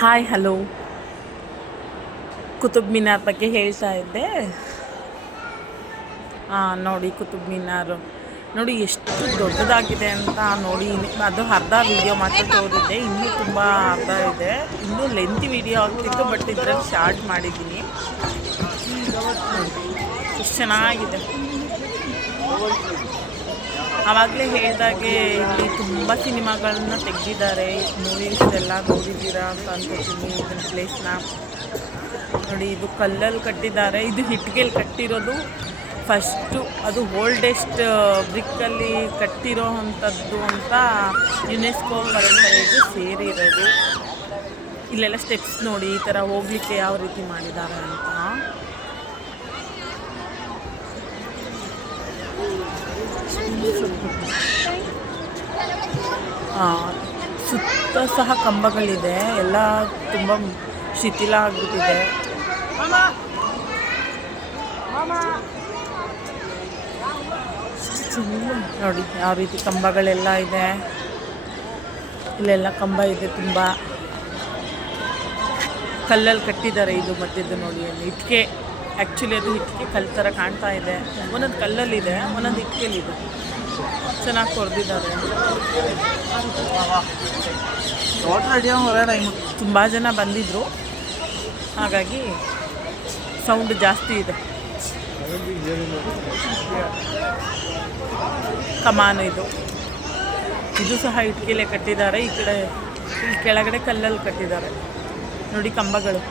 Hi hello. Qutub Minar ಬಗ್ಗೆ ಹೇಳ್ತಾ ಇದ್ದೆ. ನೋಡಿ ಕುತುಬ್ ಮಿನಾರು ನೋಡಿ ಎಷ್ಟು ದೊಡ್ಡದಾಗಿದೆ ಅಂತ ನೋಡಿ. ಅದು ಅರ್ಧ ವೀಡಿಯೋ ಮಾತ್ರ ತೋರಿದ್ದೆ, ಇನ್ನೂ ತುಂಬ ಅರ್ಧ ಇದೆ, ಇನ್ನೂ ಲೆಂತಿ ವೀಡಿಯೋ ಆಗ್ತಿತ್ತು. ಬಟ್ ಇದರಲ್ಲಿ ಶಾರ್ಟ್ ಮಾಡಿದ್ದೀನಿ. ಎಷ್ಟು ಚೆನ್ನಾಗಿದೆ. ಆವಾಗಲೇ ಹೇಳಿದಾಗೆ ಇಲ್ಲಿ ತುಂಬ ಸಿನಿಮಾಗಳನ್ನ ತೆಗೆದಿದ್ದಾರೆ. ಮೂವೀಸ್ ಎಲ್ಲ ನೋಡಿದ್ದೀರಾ ಅಂತ ಅನ್ಕೋತೀನಿ. ಇದನ್ನ ಪ್ಲೇಸ್ನ ನೋಡಿ, ಇದು ಕಲ್ಲಲ್ಲಿ ಕಟ್ಟಿದ್ದಾರೆ, ಇದು ಇಟ್ಟಿಗೆಯಲ್ಲಿ ಕಟ್ಟಿರೋದು. ಫಸ್ಟು ಅದು ಓಲ್ಡೆಸ್ಟ್ ಬ್ರಿಕ್ಕಲ್ಲಿ ಕಟ್ಟಿರೋ ಅಂಥದ್ದು ಅಂತ ಯುನೆಸ್ಕೋ ಪರಂಪರೆಗೆ ಸೇರಿರೋದು. ಇಲ್ಲೆಲ್ಲ ಸ್ಟೆಪ್ಸ್ ನೋಡಿ, ಈ ಥರ ಹೋಗ್ಲಿಕ್ಕೆ ಯಾವ ರೀತಿ ಮಾಡಿದ್ದಾರೆ ಅಂತ. ಸುತ್ತ ಸಹ ಕಂಬಗಳಿದೆ, ಎಲ್ಲ ತುಂಬ ಶಿಥಿಲ ಆಗಿಬಿಟ್ಟಿದೆ. ನೋಡಿ ಯಾವ ರೀತಿ ಕಂಬಗಳೆಲ್ಲ ಇದೆ. ಇಲ್ಲೆಲ್ಲ ಕಂಬ ಇದೆ, ತುಂಬ ಕಲ್ಲಲ್ಲಿ ಕಟ್ಟಿದ್ದಾರೆ. ಇದು ಮಧ್ಯದ್ದು ನೋಡಿ, ಅಲ್ಲಿ ಇಟ್ಟಿಗೆ, ಆ್ಯಕ್ಚುಲಿ ಅದು ಇಟ್ಟಿಗೆ ಕಲ್ಲು ಥರ ಕಾಣ್ತಾ ಇದೆ. ಒಂದೊಂದು ಕಲ್ಲಲ್ಲಿದೆ, ಒಂದೊಂದು ಇಟ್ಟಿಗೆಲಿದೆ. ಚೆನ್ನಾಗಿ ಕೊರೆದಿದ್ದಾರೆ. ತುಂಬ ಜನ ಬಂದಿದ್ದರು, ಹಾಗಾಗಿ ಸೌಂಡ್ ಜಾಸ್ತಿ ಇದೆ. ಕಮಾನು ಇದು ಸಹ ಇಟ್ಟಿಗೆಲೆ ಕಟ್ಟಿದ್ದಾರೆ. ಈ ಕಡೆ ಇಲ್ಲಿ ಕೆಳಗಡೆ ಕಲ್ಲಲ್ಲಿ ಕಟ್ಟಿದ್ದಾರೆ. ನೋಡಿ ಕಂಬಗಳು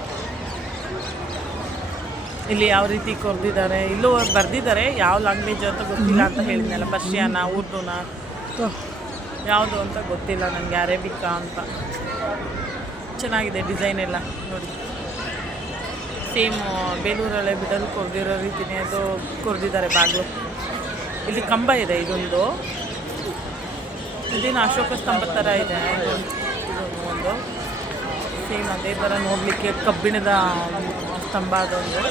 ಇಲ್ಲಿ ಯಾವ ರೀತಿ ಕೊರೆದಿದ್ದಾರೆ. ಇಲ್ಲೂ ಬರೆದಿದ್ದಾರೆ, ಯಾವ ಲ್ಯಾಂಗ್ವೇಜ್ ಅಂತ ಗೊತ್ತಿಲ್ಲ ಅಂತ ಹೇಳಿದ್ನಲ್ಲ. ಪರ್ಷಿಯಾನ, ಉರ್ದುನ, ಯಾವುದು ಅಂತ ಗೊತ್ತಿಲ್ಲ ನನಗೆ, ಅರೇಬಿಕಾ ಅಂತ. ಚೆನ್ನಾಗಿದೆ ಡಿಸೈನ್ ಎಲ್ಲ ನೋಡಿ. ಸೇಮ್ ಬೇಲೂರಲ್ಲೇ ಬಿಡಲು ಕೊರೆದಿರೋ ರೀತಿಯೇ ಅದು ಕೊರೆದಿದ್ದಾರೆ ಬಾಗಿಲು. ಇಲ್ಲಿ ಕಂಬ ಇದೆ, ಇದೊಂದು ಇದೇನು ಅಶೋಕ ಸ್ತಂಭ ಥರ ಇದೆ. ಒಂದು ಸೇಮ್ ಅದೇ ಥರ ನೋಡಲಿಕ್ಕೆ ಕಬ್ಬಿಣದ ಸ್ತಂಭ ಅದೊಂದು.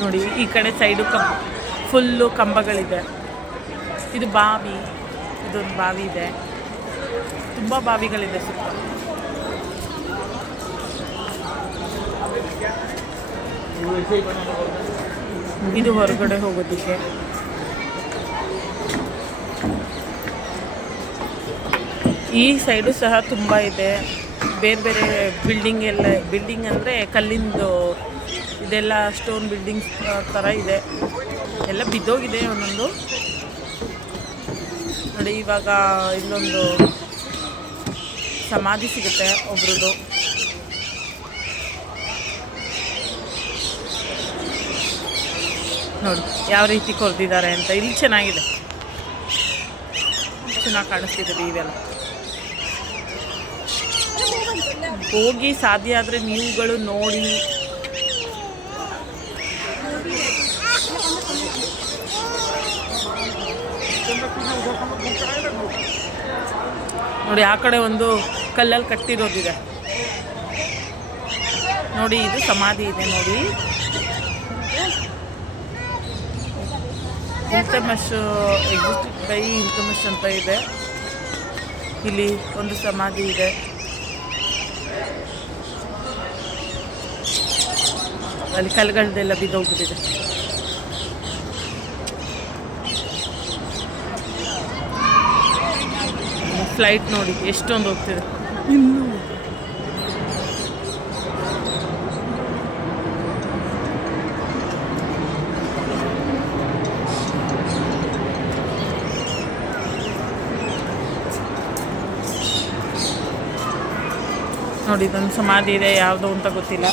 ನೋಡಿ ಈ ಕಡೆ ಸೈಡು ಫುಲ್ಲು ಕಂಬಗಳಿದೆ. ಇದು ಬಾವಿ, ಇದೊಂದು ಬಾವಿ ಇದೆ, ತುಂಬ ಬಾವಿಗಳಿದೆ ಸುತ್ತ. ಇದು ಹೊರಗಡೆ ಹೋಗೋದಕ್ಕೆ. ಈ ಸೈಡು ಸಹ ತುಂಬ ಇದೆ, ಬೇರೆ ಬೇರೆ ಬಿಲ್ಡಿಂಗ್ ಅಂದರೆ ಕಲ್ಲಿಂದು ಇದೆಲ್ಲ ಸ್ಟೋನ್ ಬಿಲ್ಡಿಂಗ್ಸ್ ಥರ ಇದೆ. ಎಲ್ಲ ಬಿದ್ದೋಗಿದೆ ಒಂದೊಂದು. ನೋಡಿ ಇವಾಗ ಇಲ್ಲೊಂದು ಸಮಾಧಿ ಸಿಗುತ್ತೆ ಒಬ್ರದ್ದು. ನೋಡಿ ಯಾವ ರೀತಿ ಕೊರೆದಿದ್ದಾರೆ ಅಂತ. ಇಲ್ಲಿ ಚೆನ್ನಾಗಿದೆ, ಚೆನ್ನಾಗಿ ಕಾಣಿಸ್ತಿದೆ ಇವೆಲ್ಲ. ಹೋಗಿ ಸಾಧ್ಯ ಆದರೆ ನೀವುಗಳು ನೋಡಿ. ನೋಡಿ ಆ ಕಡೆ ಒಂದು ಕಲ್ಲಲ್ಲಿ ಕಟ್ಟಿರೋದಿದೆ ನೋಡಿ. ಇದು ಸಮಾಧಿ ಇದೆ ನೋಡಿ. ಇಲ್ತಮಷ್ ಎಕ್ಸಿಸ್ಟೆಡ್ ಬೈ ಇಲ್ತಮಷ್ ಅಂತ ಇದೆ. ಇಲ್ಲಿ ಒಂದು ಸಮಾಧಿ ಇದೆ. ಅಲ್ಲಿ ಕಲ್ಲುಗಳದೆಲ್ಲ ಬಿದ್ದೋಗ್ಬಿಟ್ಟಿದೆ. ಫ್ಲೈಟ್ ನೋಡಿ ಎಷ್ಟೊಂದು ಹೋಗ್ತಿದೆ. ಇನ್ನೂ ನೋಡಿ ಇದೊಂದು ಸಮಾಧಿ ಇದೆ, ಯಾವುದು ಅಂತ ಗೊತ್ತಿಲ್ಲ.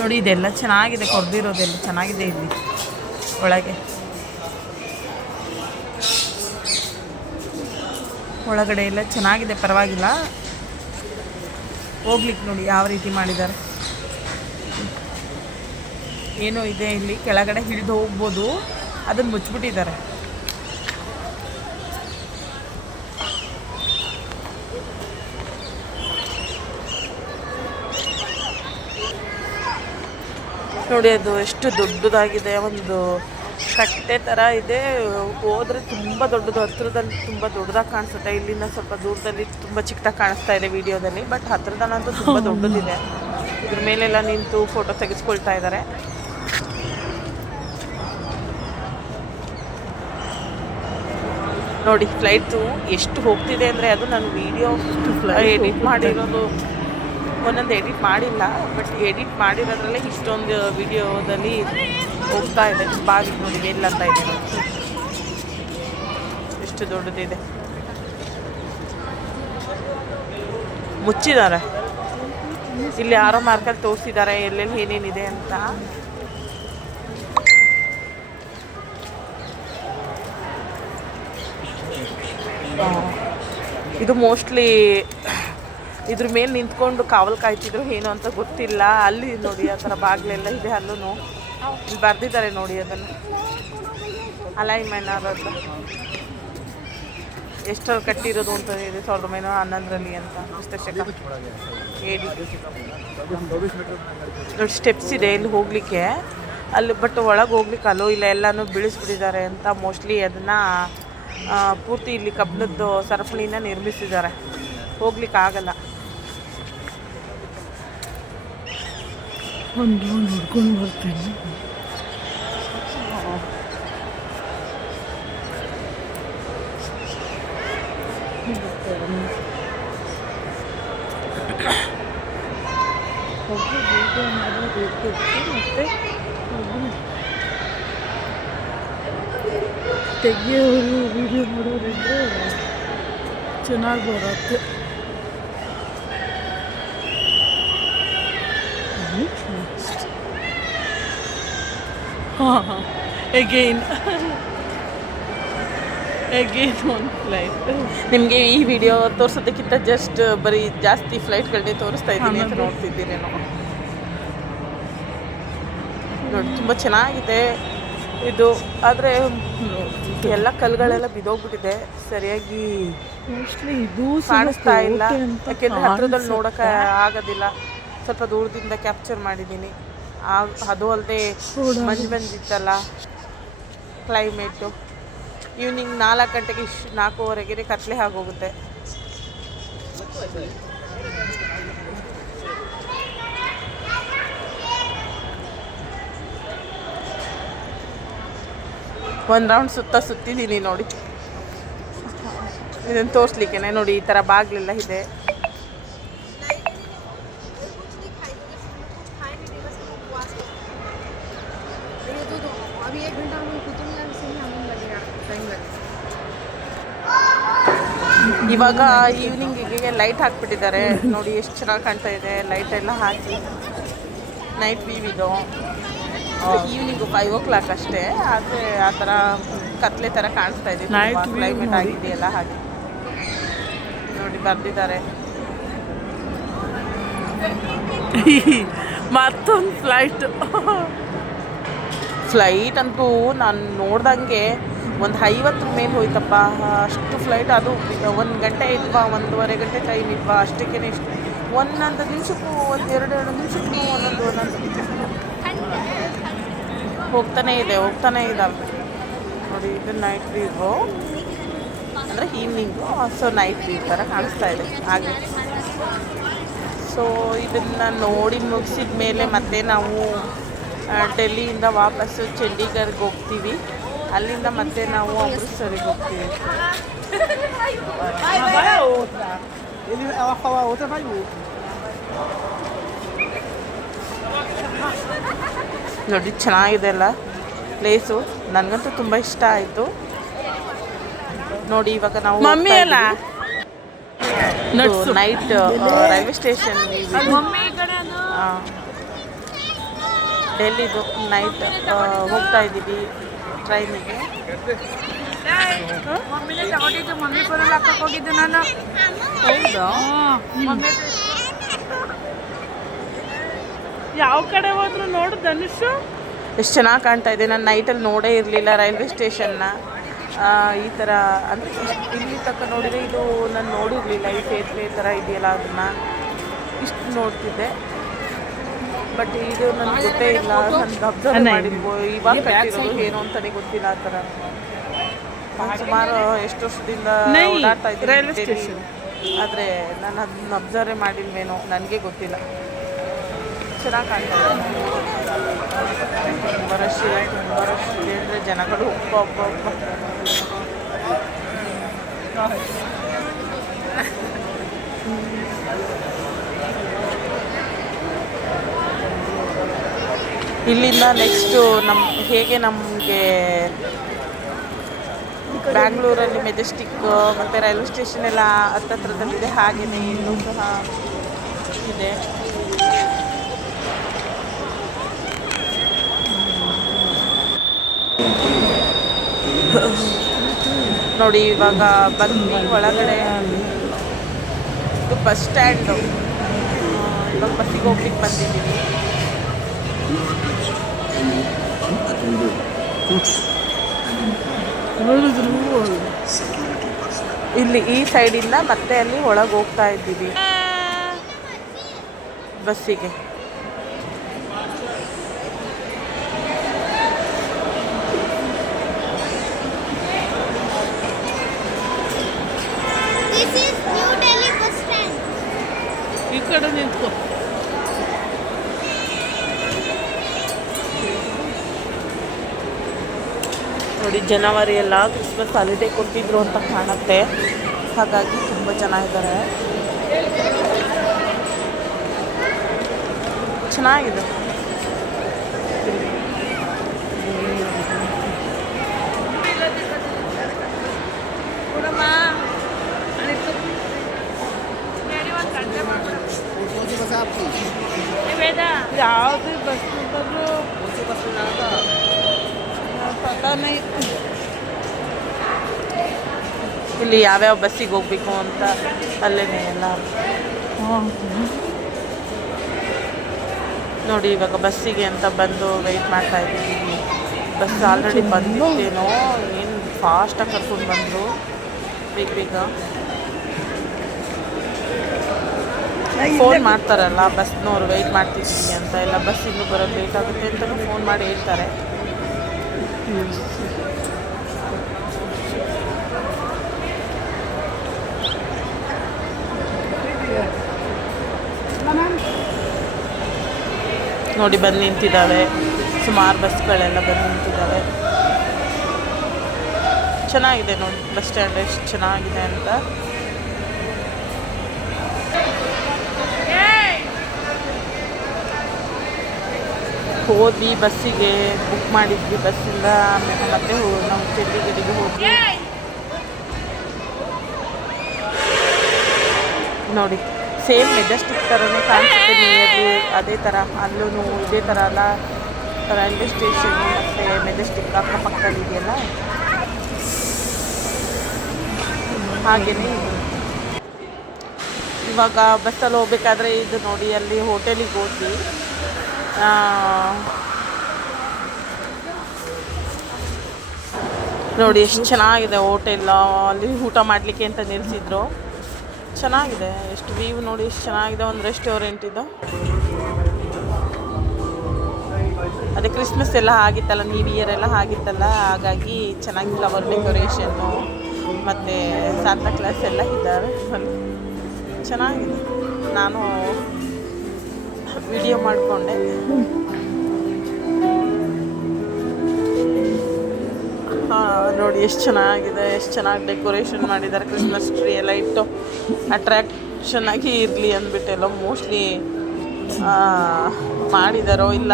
ನೋಡಿ ಇದೆಲ್ಲ ಚೆನ್ನಾಗಿದೆ, ಕೊರೆದಿರೋದೆಲ್ಲ ಚೆನ್ನಾಗಿದೆ. ಇಲ್ಲಿ ಒಳಗಡೆ ಎಲ್ಲ ಚೆನ್ನಾಗಿದೆ, ಪರವಾಗಿಲ್ಲ. ಹೋಗ್ಲಿಕ್ಕೆ ನೋಡಿ ಯಾವ ರೀತಿ ಮಾಡಿದ್ದಾರೆ. ಏನೋ ಇದೆ ಇಲ್ಲಿ ಕೆಳಗಡೆ, ಹಿಡಿದು ಹೋಗ್ಬೋದು, ಅದನ್ನು ಮುಚ್ಚಿಬಿಟ್ಟಿದ್ದಾರೆ. ನೋಡಿ ಅದು ಎಷ್ಟು ದೊಡ್ಡದಾಗಿದೆ, ಒಂದು ಕಟ್ಟೆ ಥರ ಇದೆ. ಹೋದರೆ ತುಂಬ ದೊಡ್ಡದು, ಹತ್ತಿರದಲ್ಲಿ ತುಂಬ ದೊಡ್ಡದಾಗಿ ಕಾಣಿಸುತ್ತೆ. ಇಲ್ಲಿಂದ ಸ್ವಲ್ಪ ದೂರದಲ್ಲಿ ತುಂಬ ಚಿಕ್ಕದಾಗಿ ಕಾಣಿಸ್ತಾ ಇದೆ ವಿಡಿಯೋದಲ್ಲಿ, ಬಟ್ ಹತ್ತಿರದಲ್ಲಂತೂ ತುಂಬ ದೊಡ್ಡದಿದೆ. ಇದ್ರ ಮೇಲೆಲ್ಲ ನಿಂತು ಫೋಟೋ ತೆಗೆಸ್ಕೊಳ್ತಾ ಇದ್ದಾರೆ. ನೋಡಿ ಫ್ಲೈಟು ಎಷ್ಟು ಹೋಗ್ತಿದೆ ಅಂದರೆ, ಅದು ನಾನು ವಿಡಿಯೋ ಎಡಿಟ್ ಮಾಡಿರೋದು ಒಂದೊಂದು ಎಡಿಟ್ ಮಾಡಿಲ್ಲ, ಬಟ್ ಎಡಿಟ್ ಮಾಡಿರೋದ್ರಲ್ಲೇ ಇಷ್ಟೊಂದು ವಿಡಿಯೋದಲ್ಲಿ ಹೋಗ್ತಾ ಇದೆ. ಬಾಗಿ ನೋಡಿ ಎಲ್ಲಂತ ಇದೆ ನೋಡಿ, ಎಷ್ಟು ದೊಡ್ಡದಿದೆ. ಮುಚ್ಚಿದ್ದಾರೆ, ಇಲ್ಲಿ ಯಾರೋ ಮಾರ್ಕಲ್ಲಿ ತೋರಿಸಿದ್ದಾರೆ ಎಲ್ಲೆಲ್ಲಿ ಏನೇನಿದೆ ಅಂತ. ಇದು ಮೋಸ್ಟ್ಲಿ ಇದ್ರ ಮೇಲೆ ನಿಂತ್ಕೊಂಡು ಕಾವಲು ಕಾಯ್ತಿದ್ರು ಏನೋ ಅಂತ ಗೊತ್ತಿಲ್ಲ. ಅಲ್ಲಿ ನೋಡಿ ಆ ಥರ ಬಾಗಿಲೆಲ್ಲ ಇದೆ, ಅಲ್ಲೂ ಇಲ್ಲಿ ಬರೆದಿದ್ದಾರೆ ನೋಡಿ ಅದನ್ನು, ಅಲೈನ್ಮೆಂಟ್ ಅಂತ ಎಷ್ಟರಲ್ಲಿ ಕಟ್ಟಿರೋದು ಅಂತ ಇದೆ, 1911ರಲ್ಲಿ ಅಂತ ಪುಸ್ತಕ ಹೇಳಿ. ನೋಡಿ ಸ್ಟೆಪ್ಸ್ ಇದೆ ಇಲ್ಲಿ ಹೋಗಲಿಕ್ಕೆ, ಅಲ್ಲಿ ಬಟ್ ಒಳಗೆ ಹೋಗ್ಲಿಕ್ಕೆ ಅಲ್ಲೋ ಇಲ್ಲ, ಎಲ್ಲನೂ ಬೀಳಿಸ್ಬಿಟ್ಟಿದ್ದಾರೆ ಅಂತ. ಮೋಸ್ಟ್ಲಿ ಅದನ್ನು ಪೂರ್ತಿ ಇಲ್ಲಿ ಕಬ್ಬಿಣದ್ದು ಸರಪಣಿನ ನಿರ್ಮಿಸಿದ್ದಾರೆ, ಹೋಗ್ಲಿಕ್ಕೆ ಆಗಲ್ಲ. ಒಂದು ನೋಡ್ಕೊಂಡು ಬರ್ತೀನಿ. ಮತ್ತೆ ತೆಗಿಯೋರು ವಿಡಿಯೋ ಮಾಡೋರಿದ್ರೆ ಚೆನ್ನಾಗಿ ಬರುತ್ತೆ. ಹಾಂ ಎಗೇನ್ ಒಂದು ಫ್ಲೈಟ್. ನಿಮಗೆ ಈ ವಿಡಿಯೋ ತೋರಿಸೋದಕ್ಕಿಂತ ಜಸ್ಟ್ ಬರೀ ಜಾಸ್ತಿ ಫ್ಲೈಟ್ಗಳನ್ನೇ ತೋರಿಸ್ತಾ ಇದ್ದೀನಿ ಅಂತ ನೋಡ್ತಿದ್ದೀರೇನೋ. ನೋಡಿ ತುಂಬ ಚೆನ್ನಾಗಿದೆ ಇದು, ಆದರೆ ಎಲ್ಲ ಕಲ್ಲುಗಳೆಲ್ಲ ಬಿದ್ದೋಗ್ಬಿಟ್ಟಿದೆ, ಸರಿಯಾಗಿ ಕಾಣಿಸ್ತಾ ಇಲ್ಲ. ಯಾಕೆಂದರೆ ಹತ್ರದಲ್ಲಿ ನೋಡೋಕೆ ಆಗೋದಿಲ್ಲ, ಸ್ವಲ್ಪ ದೂರದಿಂದ ಕ್ಯಾಪ್ಚರ್ ಮಾಡಿದ್ದೀನಿ. ಅದು ಅಲ್ಲದೆ ಮಂಜು ಬಂದಿತ್ತಲ್ಲ ಕ್ಲೈಮೇಟು. ಈವ್ನಿಂಗ್ 4 ಗಂಟೆಗೆ 4:15ಗೆ ಕತ್ಲೆ ಆಗೋಗುತ್ತೆ. ಒಂದು ರೌಂಡ್ ಸುತ್ತಿದ್ದೀನಿ ನೋಡಿ, ಇದನ್ನು ತೋರಿಸ್ಲಿಕ್ಕೆ. ನೋಡಿ ಈ ಥರ ಬಾಗಿಲೆಲ್ಲ ಇದೆ. ಇವಾಗ ಈವ್ನಿಂಗಿಗೆ ಲೈಟ್ ಹಾಕ್ಬಿಟ್ಟಿದ್ದಾರೆ ನೋಡಿ, ಎಷ್ಟು ಚೆನ್ನಾಗಿ ಕಾಣ್ತಾ ಇದೆ. ಲೈಟ್ ಎಲ್ಲ ಹಾಕಿ ನೈಟ್ ವ್ಯೂ ಇದು. ಈವ್ನಿಂಗು 5 o'clock ಅಷ್ಟೇ, ಆದರೆ ಆ ಥರ ಕತ್ಲೆ ಥರ ಕಾಣಿಸ್ತಾ ಇದೆ. ಕ್ಲೈಮೇಟ್ ಆಗಿದೆಯಲ್ಲ ಹಾಗೆ ನೋಡಿ ಬರೆದಿದ್ದಾರೆ. ಮತ್ತೊಂದು ಫ್ಲೈಟ್ ಅಂತೂ ನಾನು ನೋಡ್ದಂಗೆ ಒಂದು 50 ಮೇಲೆ ಹೋಯ್ತಪ್ಪ, ಅಷ್ಟು ಫ್ಲೈಟ್. ಅದು 1 ಗಂಟೆ ಇಲ್ವಾ, 1.5 ಗಂಟೆ ಟೈಮ್ ಇಲ್ವಾ, ಅಷ್ಟಕ್ಕೇ ಇಷ್ಟು ಒಂದೊಂದು ನಿಮಿಷಕ್ಕೂ, 1-2 ನಿಮಿಷಕ್ಕೂ ಒಂದೊಂದು ಹೋಗ್ತಾನೇ ಇದ್ದಾವೆ ನೋಡಿ. ಇದು ನೈಟ್ ವ್ಯೂ ಅಂದರೆ ಈವ್ನಿಂಗು, ಸೊ ನೈಟ್ ವ್ಯೂ ಥರ ಕಾಣಿಸ್ತಾ ಇದೆ ಹಾಗೆ. ಸೊ ಇದನ್ನು ನೋಡಿ ಮುಗಿಸಿದ ಮೇಲೆ ಮತ್ತೆ ನಾವು ಡೆಲ್ಲಿಯಿಂದ ವಾಪಸ್ಸು ಚಂಡೀಗಢಗೆ ಹೋಗ್ತೀವಿ. ಅಲ್ಲಿಂದ ಮತ್ತೆ ನಾವು ಅಮೃತ್ಸರಿಗೆ ಹೋಗ್ತೀವಿ. ನೋಡಿ ಚೆನ್ನಾಗಿದೆ ಅಲ್ಲ ಪ್ಲೇಸು, ನನಗಂತೂ ತುಂಬ ಇಷ್ಟ ಆಯಿತು. ನೋಡಿ ಇವಾಗ ನಾವು ನೈಟ್ ರೈಲ್ವೆ ಸ್ಟೇಷನ್ ಡೆಲ್ಲಿದು ನೈಟ್ ಹೋಗ್ತಾ ಇದ್ದೀವಿ ಟ್ರೈನಿಗೆ. ಹೌದಾ, ಯಾವ ಕಡೆ ಹೋದ್ರು ನೋಡು ಧನುಷು, ಎಷ್ಟು ಚೆನ್ನಾಗಿ ಕಾಣ್ತಾ ಇದೆ. ನಾನು ನೈಟಲ್ಲಿ ನೋಡೇ ಇರಲಿಲ್ಲ ರೈಲ್ವೆ ಸ್ಟೇಷನ್ನ ಈ ಥರ. ಅಂದರೆ ಇಲ್ಲಿ ತನಕ ನೋಡಿದರೆ ಇದು ನಾನು ನೋಡಿರಲಿಲ್ಲ, ಈ ಸೇತುವೆ ಥರ ಇದೆಯಲ್ಲ ಅದನ್ನು ಇಷ್ಟು ನೋಡ್ತಿದ್ದೆ. ಬಟ್ ಇದು ನನಗೆ ಗೊತ್ತೇ ಇಲ್ಲ, ನನಗೆ ಅಬ್ಸರ್ವ್ ಮಾಡಿದ್ವು ಇವಾಗ ಕಟ್ಟಿರೋದು ಏನು ಅಂತಲೇ ಗೊತ್ತಿಲ್ಲ ಆ ಥರ. ನಾನು ಸುಮಾರು ಎಷ್ಟು ವರ್ಷದಿಂದ ಓಡಾಡ್ತಾ ಇದ್ದೀನಿ ರೈಲ್ವೆ ಸ್ಟೇಷನ್, ಆದರೆ ನಾನು ಅದನ್ನ ಅಬ್ಸರ್ವೇ ಮಾಡಿಲ್ವೇನೋ, ನನಗೆ ಗೊತ್ತಿಲ್ಲ. ಚೆನ್ನಾಗಿ ಕಾಣ್ತದೆ. ತುಂಬ ರಶ್ ಇದೆ, ಅಂದರೆ ಜನಗಳು ಒಬ್ಬ ಇಲ್ಲಿಂದ ನೆಕ್ಸ್ಟು ಹೇಗೆ ನಮಗೆ ಬ್ಯಾಂಗ್ಳೂರಲ್ಲಿ ಮೆಜೆಸ್ಟಿಕ್ ಮತ್ತು ರೈಲ್ವೆ ಸ್ಟೇಷನ್ ಎಲ್ಲ ಹತ್ತತ್ರದಲ್ಲಿದೆ, ಹಾಗೆಯೇ ಇಲ್ಲೂ ಸಹ ಇದೆ. ನೋಡಿ ಇವಾಗ ಬಂದ್ವಿ ಒಳಗಡೆ. ಇದು ಬಸ್ ಸ್ಟ್ಯಾಂಡು. ಇವಾಗ ಬಸ್ಸಿಗೆ ಹೋಗ್ಲಿಕ್ಕೆ ಬಂದಿದ್ದೀವಿ. ಇಲ್ಲಿ ಈ ಸೈಡಿಂದ ಮತ್ತೆ ಅಲ್ಲಿ ಒಳಗೆ ಹೋಗ್ತಾ ಇದ್ದೀವಿ ಬಸ್ಸಿಗೆ. ಈ ಕಡೆ ನಿಂತ್ಕೋ. ನೋಡಿ ಜನವರಿ ಎಲ್ಲ ಕ್ರಿಸ್ಮಸ್ ಹಾಲಿಡೇ ಕೊಟ್ಟಿದ್ರು ಅಂತ ಕಾಣುತ್ತೆ, ಹಾಗಾಗಿ ತುಂಬ ಜನ ಇದ್ದಾರೆ. ಚೆನ್ನಾಗಿದೆ. ಯಾವುದು ಬಸ್ ಬಂದರೂ ಪತಾನೇ. ಇಲ್ಲಿ ಯಾವ್ಯಾವ ಬಸ್ಸಿಗೆ ಹೋಗ್ಬೇಕು ಅಂತ ಅಲ್ಲೇನೆ ಎಲ್ಲ ನೋಡಿ. ಇವಾಗ ಬಸ್ಸಿಗೆ ಅಂತ ಬಂದು ವೆಯ್ಟ್ ಮಾಡ್ತಾ ಇದ್ದೀವಿ. ಬಸ್ ಆಲ್ರೆಡಿ ಬಂದಿದ್ದೇನೋ, ಏನು ಫಾಸ್ಟಾಗಿ ಕರ್ಕೊಂಡು ಬಂದರು ಬೇಗ. ಫೋನ್ ಮಾಡ್ತಾರಲ್ಲ ಬಸ್ನವ್ರು, ವೆಯ್ಟ್ ಮಾಡ್ತಿದ್ದೀನಿ ಅಂತ, ಎಲ್ಲ ಬಸ್ ಇನ್ನೂ ಬರೋದು ಲೇಟ್ ಆಗುತ್ತೆ ಅಂತಲೂ ಫೋನ್ ಮಾಡಿ ಹೇಳ್ತಾರೆ. ನೋಡಿ ಬಂದು ನಿಂತಿದ್ದಾವೆ, ಸುಮಾರು ಬಸ್ಗಳೆಲ್ಲ ಬಂದು ನಿಂತಿದ್ದಾವೆ. ಚೆನ್ನಾಗಿದೆ ನೋಡಿ ಬಸ್ ಸ್ಟ್ಯಾಂಡ್ ಎಷ್ಟು ಚೆನ್ನಾಗಿದೆ ಅಂತ. ಹೋದ್ವಿ ಬಸ್ಸಿಗೆ, ಬುಕ್ ಮಾಡಿದ್ವಿ ಬಸ್ಸಿಂದ. ಮತ್ತೆ ನಾವು ಚಂಡೀಗಢಿಗೆ ಹೋದ್ವಿ. ನೋಡಿ ಸೇಮ್ ಮೆಜೆಸ್ಟಿಕ್ ಥರನೇ ಕಾಣಿಸುತ್ತೆ ನಿಯರ್ಲಿ, ಅದೇ ಥರ ಅಲ್ಲೂ ಇದೇ ಥರ ಅಲ್ಲ. ರೈಲ್ವೆ ಸ್ಟೇಷನ್ ಮತ್ತು ಮೆಜೆಸ್ಟಿಕ್ ಅಕ್ಕಪಕ್ಕದಲ್ಲಿದೆಯಲ್ಲ, ಹಾಗೆಯೇ ಇವಾಗ ಬಸ್ಸಲ್ಲಿ ಹೋಗ್ಬೇಕಾದ್ರೆ ಇದು ನೋಡಿ ಅಲ್ಲಿ ಹೋಟೆಲಿಗೆ ಹೋದ್ವಿ. ನೋಡಿ ಎಷ್ಟು ಚೆನ್ನಾಗಿದೆ ಹೋಟೆಲ್. ಅಲ್ಲಿ ಊಟ ಮಾಡಲಿಕ್ಕೆ ಅಂತ ನಿಲ್ಲಿಸಿದ್ರು. ಚೆನ್ನಾಗಿದೆ, ಎಷ್ಟು ವ್ಯೂ ನೋಡಿ ಎಷ್ಟು ಚೆನ್ನಾಗಿದೆ. ಒಂದು ರೆಸ್ಟೋರೆಂಟ್ ಇದು. ಅದೇ ಕ್ರಿಸ್ಮಸ್ ಎಲ್ಲ ಆಗಿತ್ತಲ್ಲ, ನ್ಯೂ ಇಯರ್ ಎಲ್ಲ ಆಗಿತ್ತಲ್ಲ, ಹಾಗಾಗಿ ಚೆನ್ನಾಗಿ ಫ್ಲವರ್ ಡೆಕೋರೇಷನ್ನು ಮತ್ತು ಸಾಂತಾ ಕ್ಲಾಸ್ ಎಲ್ಲ ಇದ್ದಾವೆ. ಚೆನ್ನಾಗಿದೆ. ನಾನು ವಿಡಿಯೋ ಮಾಡಿಕೊಂಡೆ. ನೋಡಿ ಎಷ್ಟು ಚೆನ್ನಾಗಿದೆ, ಎಷ್ಟು ಚೆನ್ನಾಗಿ ಡೆಕೋರೇಷನ್ ಮಾಡಿದ್ದಾರೆ. ಕ್ರಿಸ್ಮಸ್ ಟ್ರೀ ಎಲ್ಲ ಇಟ್ಟು ಅಟ್ರ್ಯಾಕ್ಷನ್ ಆಗಿ ಇರಲಿ ಅಂದ್ಬಿಟ್ಟೆಲ್ಲ ಮೋಸ್ಟ್ಲಿ ಮಾಡಿದಾರೋ ಇಲ್ಲ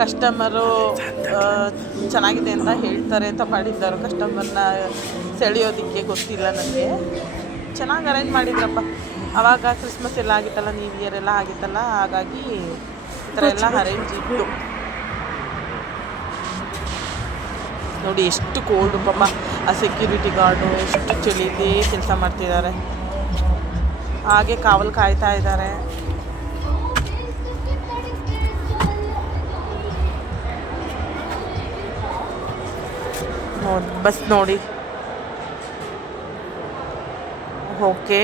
ಕಸ್ಟಮರು ಚೆನ್ನಾಗಿದೆ ಅಂತ ಹೇಳ್ತಾರೆ ಅಂತ ಮಾಡಿದ್ದಾರೋ, ಕಸ್ಟಮರ್ನ ಸೆಳೆಯೋದಕ್ಕೆ ಗೊತ್ತಿಲ್ಲ ನನಗೆ. ಚೆನ್ನಾಗಿ ಅರೇಂಜ್ ಮಾಡಿದ್ರಪ್ಪ. ಆವಾಗ ಕ್ರಿಸ್ಮಸ್ ಎಲ್ಲ ಆಗಿತ್ತಲ್ಲ, ನ್ಯೂ ಇಯರ್ ಎಲ್ಲ ಆಗಿತ್ತಲ್ಲ, ಹಾಗಾಗಿ ಈ ಥರ ಎಲ್ಲ ಅರೇಂಜ್ ಇತ್ತು. ನೋಡಿ ಎಷ್ಟು ಕೋಲ್ಡು ಪಾಪ. ಆ ಸೆಕ್ಯೂರಿಟಿ ಗಾರ್ಡು ಎಷ್ಟು ಚಳಿಲಿ ಕೆಲಸ ಮಾಡ್ತಿದ್ದಾರೆ, ಹಾಗೆ ಕಾವಲು ಕಾಯ್ತಾ ಇದ್ದಾರೆ. ನೋಡಿ ಬಸ್ ನೋಡಿ ಓಕೆ,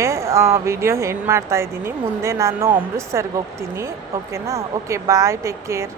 ವಿಡಿಯೋ ಎಂಡ್ ಮಾಡ್ತಾ ಇದ್ದೀನಿ. ಮುಂದೆ ನಾನು ಅಮೃತ್ಸರ್ಗೆ ಹೋಗ್ತೀನಿ. ಓಕೆನಾ? ಓಕೆ, ಬಾಯ್, ಟೇಕ್ ಕೇರ್.